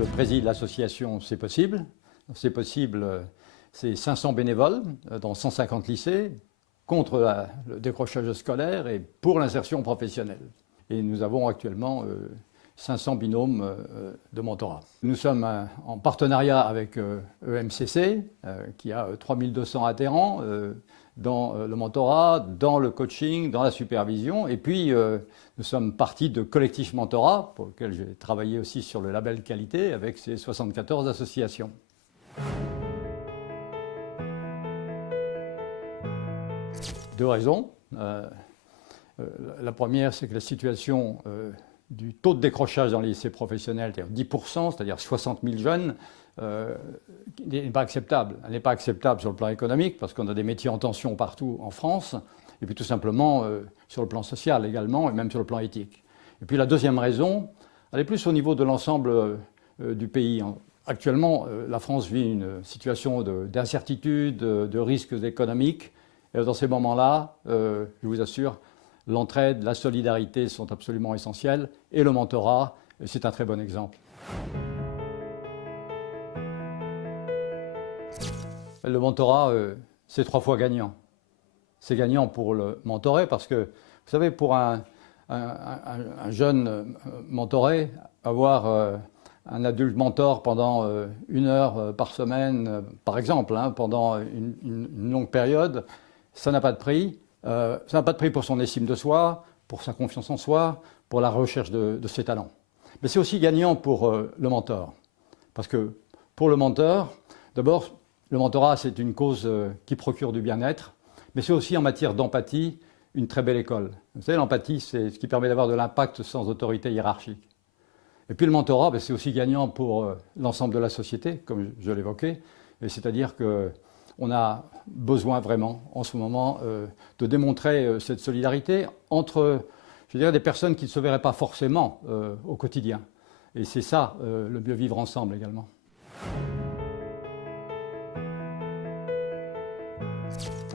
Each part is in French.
je préside l'association C'est possible. C'est possible, c'est 500 bénévoles dans 150 lycées contre le décrochage scolaire et pour l'insertion professionnelle. Et nous avons actuellement 500 binômes de mentorat. Nous sommes en partenariat avec EMCC, qui a 3200 adhérents dans le mentorat, dans le coaching, dans la supervision. Et puis, nous sommes partie de Collectif Mentorat, pour lequel j'ai travaillé aussi sur le label qualité, avec ses 74 associations. Deux raisons. La première, c'est que la situation du taux de décrochage dans les lycées professionnels, c'est-à-dire 10%, c'est-à-dire 60 000 jeunes, n'est pas acceptable. Elle n'est pas acceptable sur le plan économique, parce qu'on a des métiers en tension partout en France, et puis tout simplement sur le plan social également, et même sur le plan éthique. Et puis la deuxième raison, elle est plus au niveau de l'ensemble du pays. Actuellement, la France vit une situation d'incertitude, de risques économiques, et dans ces moments-là, je vous assure, l'entraide, la solidarité sont absolument essentielles, et le mentorat, c'est un très bon exemple. Le mentorat, c'est 3 fois gagnant. C'est gagnant pour le mentoré parce que, vous savez, pour un jeune mentoré, avoir un adulte mentor pendant 1 heure par semaine, par exemple, pendant une longue période, ça n'a pas de prix. Ça n'a pas de prix pour son estime de soi, pour sa confiance en soi, pour la recherche de ses talents. Mais c'est aussi gagnant pour le mentor. Parce que pour le mentor, d'abord, le mentorat, c'est une cause qui procure du bien-être, mais c'est aussi en matière d'empathie une très belle école. Vous savez, l'empathie, c'est ce qui permet d'avoir de l'impact sans autorité hiérarchique. Et puis le mentorat, c'est aussi gagnant pour l'ensemble de la société, comme je l'évoquais, c'est-à-dire qu'on a besoin vraiment, en ce moment, de démontrer cette solidarité entre, je veux dire, des personnes qui ne se verraient pas forcément au quotidien. Et c'est ça, le mieux vivre ensemble également.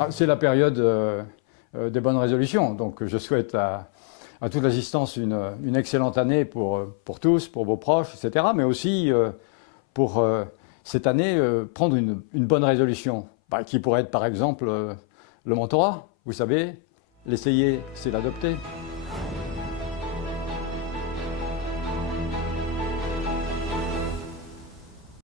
C'est la période des bonnes résolutions, donc je souhaite à toute l'assistance une excellente année pour tous, pour vos proches, etc. Mais aussi pour cette année prendre une bonne résolution, qui pourrait être par exemple le mentorat. Vous savez, l'essayer, c'est l'adopter.